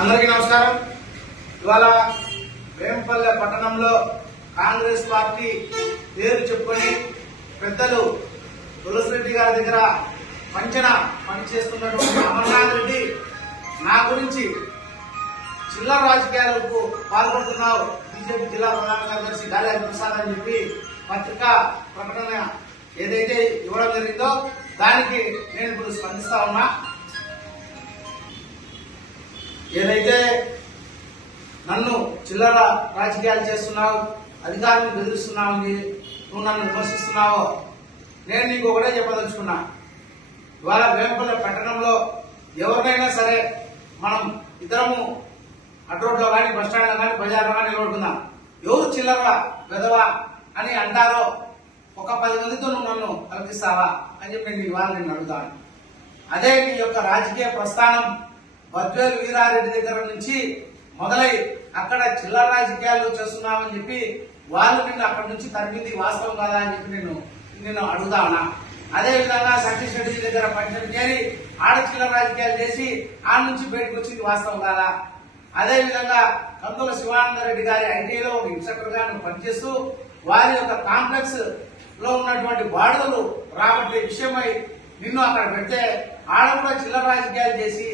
అందరికీ నమస్కారం. ఇవాళ వేంపల్లె పట్టణంలో కాంగ్రెస్ పార్టీ పేరు చెప్పుకొని పెద్దలు తులసిరెడ్డి గారి దగ్గర పంచన పనిచేస్తున్నటువంటి అమర్నాథ్ రెడ్డి నా గురించి చిల్లర రాజకీయాలకు పాల్పడుతున్నావు, బీజేపీ జిల్లా ప్రధాన కార్యదర్శి గాలి ప్రసాద్ అని చెప్పి పత్రికా ప్రకటన ఏదైతే ఇవ్వడం జరిగిందో దానికి నేను ఇప్పుడు స్పందిస్తా ఉన్నా. ఏదైతే నన్ను చిల్లర రాజకీయాలు చేస్తున్నావు, అధికారులను బెదిరిస్తున్నావు, నువ్వు నన్ను విమర్శిస్తున్నావో నేను నీకు ఒకటే చెప్పదలుచుకున్నా. ఇవాళ వేంపల్లె పట్టణంలో ఎవరినైనా సరే మనం ఇద్దరము అడ్రోడ్లో కానీ బస్టాండ్లో కానీ బజార్లో కానీ నిలబడుకుందాం. ఎవరు చిల్లర వెదవా అని అంటారో ఒక 10 మందితో నువ్వు నన్ను కల్పిస్తావా అని చెప్పి నేను ఇవాళ నేను అడుగుతాను. అదే నీ యొక్క రాజకీయ ప్రస్థానం బద్వేలు వీరారెడ్డి దగ్గర నుంచి మొదలై అక్కడ చిల్లర రాజకీయాలు చేస్తున్నామని చెప్పి వాళ్ళు నిన్ను అక్కడి నుంచి తరిమింది వాస్తవం కాదా అని చెప్పి నేను అడుగుతా ఉన్నా. అదే విధంగా సతీష్ రెడ్డి దగ్గర పంచాయతీ చేరి ఆడ చిల్లర రాజకీయాలు చేసి ఆడ నుంచి బయటకు వచ్చింది వాస్తవం కాదా? అదే విధంగా కందుల శివానందరెడ్డి గారి ఐటీలో ఇన్స్ట్రక్టర్ గా పనిచేస్తూ వారి యొక్క కాంప్లెక్స్ లో ఉన్నటువంటి బాడుగలు రాబట్టే విషయమై నిన్ను అక్కడ పెడితే ఆడ కూడా చిల్లర రాజకీయాలు చేసి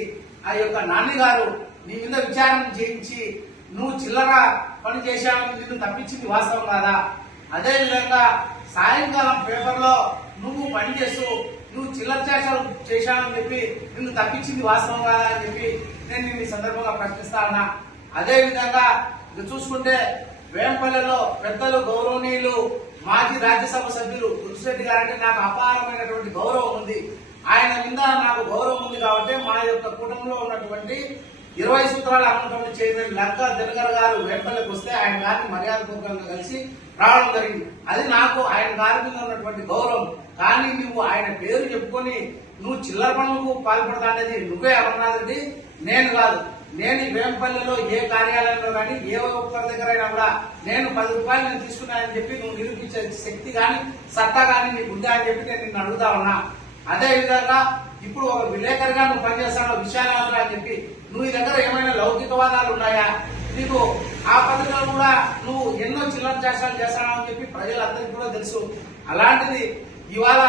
ఆ యొక్క నాని గారు నీ మీద విచారణ చేయించి నువ్వు చిల్లర పని చేశావని నిన్ను తప్పించింది వాస్తవం కాదా? అదే విధంగా సాయంకాలం పేపర్లో నువ్వు పని చేస్తూ నువ్వు చిల్లర చేశావు చేశావని చెప్పి నిన్ను తప్పించింది వాస్తవం కాదా అని చెప్పి నేను ఈ సందర్భంగా ప్రశ్నిస్తా ఉన్నా. అదే విధంగా చూసుకుంటే వేంపల్లెలో పెద్దలు గౌరవనీయులు మాజీ రాజ్యసభ సభ్యులు తులసిరెడ్డి గారంటే నాకు అపారమైనటువంటి గౌరవం ఉంది. ఆయన మీద నాకు గౌరవం ఉంది కాబట్టి మా యొక్క కుటుంబంలో ఉన్నటువంటి 20 సూత్రాల అమలు కమిటీ చైర్మన్ లంకా దినకర్ గారు వేంపల్లెకి వస్తే ఆయన గారిని మర్యాదపూర్వకంగా కలిసి రావడం జరిగింది. అది నాకు ఆయన గారి మీద ఉన్నటువంటి గౌరవం. కానీ నువ్వు ఆయన పేరు చెప్పుకొని నువ్వు చిల్లర పనులకు పాల్పడతా అనేది నువ్వే అమర్నాథ్ రెడ్డి, నేను కాదు. నేను ఈ వేంపల్లెలో ఏ కార్యాలయంలో కానీ ఏ ఒక్కరి దగ్గర అయినా కూడా నేను 10 రూపాయలు నేను తీసుకున్నానని చెప్పి నువ్వు నిరూపించే శక్తి కానీ సత్తా కానీ నీకు ఉందా అని చెప్పి నేను నిన్ను అడుగుతా ఉన్నా. అదే విధంగా ఇప్పుడు ఒక విలేకరిగా నువ్వు పనిచేస్తావు విశాలంగా అని చెప్పి నువ్వు ఈ దగ్గర ఏమైనా లౌకికవాదాలు ఉన్నాయా? నీకు ఆ పథకాలు కూడా నువ్వు ఎన్నో చిల్లర చేష్టాలు చేస్తానని చెప్పి ప్రజలందరికీ కూడా తెలుసు. అలాంటిది ఇవాళ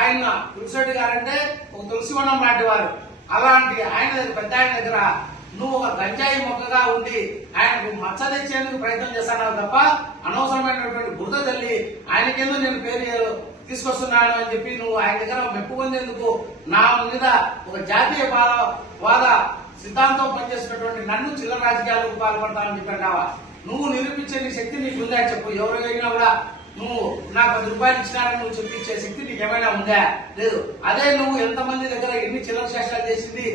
ఆయన తులసిరెడ్డి గారంటే ఒక తులసివనం లాంటి వారు. అలాంటి ఆయన దగ్గర పెద్ద ఆయన దగ్గర నువ్వు ఒక గంజాయి మొక్కగా ఉండి ఆయనకు మచ్చ తెచ్చేందుకు ప్రయత్నం చేస్తావు తప్ప అనవసరమైనటువంటి బురద తల్లి ఆయనకేందో నేను పేరు తీసుకొస్తున్నాను అని చెప్పి నువ్వు ఆయన దగ్గర మెప్పు పొందేందుకు నా మీద ఒక జాతీయ వాద సిద్ధాంతం పనిచేసినటువంటి నన్ను చిల్లర రాజకీయాలకు పాల్పడతానని చెప్పావా? నువ్వు నిరూపించే నీ శక్తి నీకు ఉందా చెప్పు. ఎవరైనా కూడా నువ్వు నాకు 10 రూపాయలు ఇచ్చినారని నువ్వు చెప్పించే శక్తి నీకు ఏమైనా ఉందా? లేదు. అదే నువ్వు ఎంతమంది దగ్గర ఎన్ని చిల్లర చేష్టాలు చేసింది,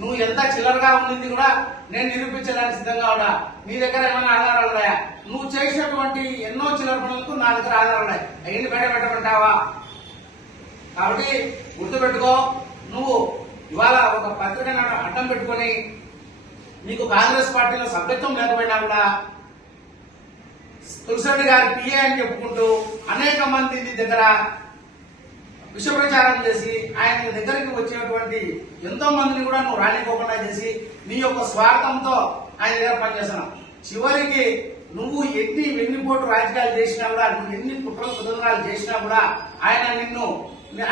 నువ్వు ఎంత చిల్లరగా ఉండింది కూడా నేను నిరూపించడానికి సిద్ధంగా ఉన్నా. నీ దగ్గర ఏమైనా ఆధారాలు ఉన్నాయా? నువ్వు చేసినటువంటి ఎన్నో చిల్లర పనులకు నా దగ్గర ఆధారాలు ఉన్నాయి. అవన్నీ బయట పెట్టమంటావా? కాబట్టి గుర్తుపెట్టుకో, నువ్వు ఇవాళ ఒక పత్రికను అడ్డం పెట్టుకుని నీకు కాంగ్రెస్ పార్టీలో సభ్యత్వం లేకపోయినా కూడా తులసిరెడ్డి గారి పిఏ అని చెప్పుకుంటూ అనేక మంది దగ్గర విష ప్రచారం చేసి ఆయన దగ్గరికి వచ్చినటువంటి ఎంతో మందిని కూడా నువ్వు రానిపోకుండా చేసి నీ యొక్క స్వార్థంతో ఆయన దగ్గర పనిచేస్తున్నావు. చివరికి నువ్వు ఎన్ని వెన్నుపోటు రాజకీయాలు చేసినా కూడా, నువ్వు ఎన్ని కుట్రలు చేసినా కూడా ఆయన నిన్ను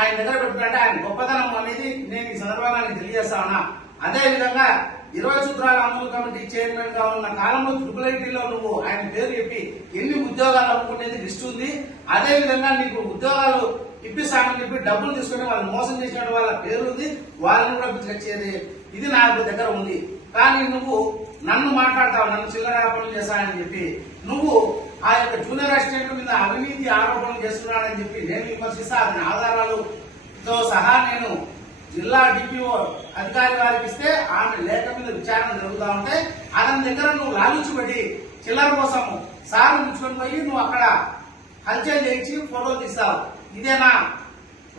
ఆయన దగ్గర పెట్టుకుంటే ఆయన గొప్పతనం అనేది నేను ఈ సందర్భంగా తెలియజేస్తా ఉన్నా. అదే విధంగా 20 సూత్రాల అమలు కమిటీ చైర్మన్ గా ఉన్న కాలంలో ట్రిపుల్ నువ్వు ఆయన పేరు చెప్పి ఎన్ని ఉద్యోగాలు అమ్ముకునేది లిస్ట్ ఉంది. అదే విధంగా నీకు ఉద్యోగాలు ఇప్పిస్తామని చెప్పి డబ్బులు తీసుకుని వాళ్ళు మోసం చేసిన వాళ్ళ పేరు ఉంది, వాళ్ళని కూడా పిలిచేది ఇది నాకు దగ్గర ఉంది. కానీ నువ్వు నన్ను మాట్లాడతావు, నన్ను చిల్లర ఆరోపణలు చేస్తానని చెప్పి నువ్వు ఆ యొక్క జూనియర్ అసిస్టెంట్ మీద అవినీతి ఆరోపణలు చేస్తున్నాడని చెప్పి నేను విమర్శిస్తా. అతని ఆధారాలతో సహా నేను జిల్లా డిపిఓ అధికారి వారికి ఇస్తే ఆమె లేఖ మీద విచారణ జరుగుతా ఉంటే అతని దగ్గర నువ్వు లాలుచిపెట్టి చిల్లర కోసం సార్ ఉంచుకొని పోయి నువ్వు అక్కడ హల్చల్ చేయించి ఫోటోలు తీస్తావు. ఇదేనా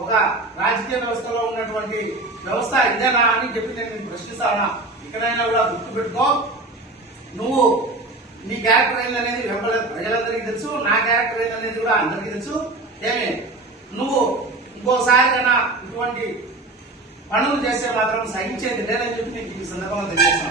ఒక రాజకీయ వ్యవస్థలో ఉన్నటువంటి వ్యవస్థ? ఇదేనా అని చెప్పి నేను ప్రశ్నిస్తా ఉన్నా. ఇక్కడైనా కూడా గుర్తుపెట్టుకో, నువ్వు నీ క్యారెక్టర్ ఏందనేది ప్రజలందరికీ తెలుసు, నా క్యారెక్టర్ ఏందనేది కూడా అందరికీ తెలుసు. ఏమి నువ్వు ఇంకోసారి కన్నా ఇటువంటి పనులు చేస్తే మాత్రం సహించేది లేదని చెప్పి నీకు ఈ సందర్భంగా తెలియజేస్తాను.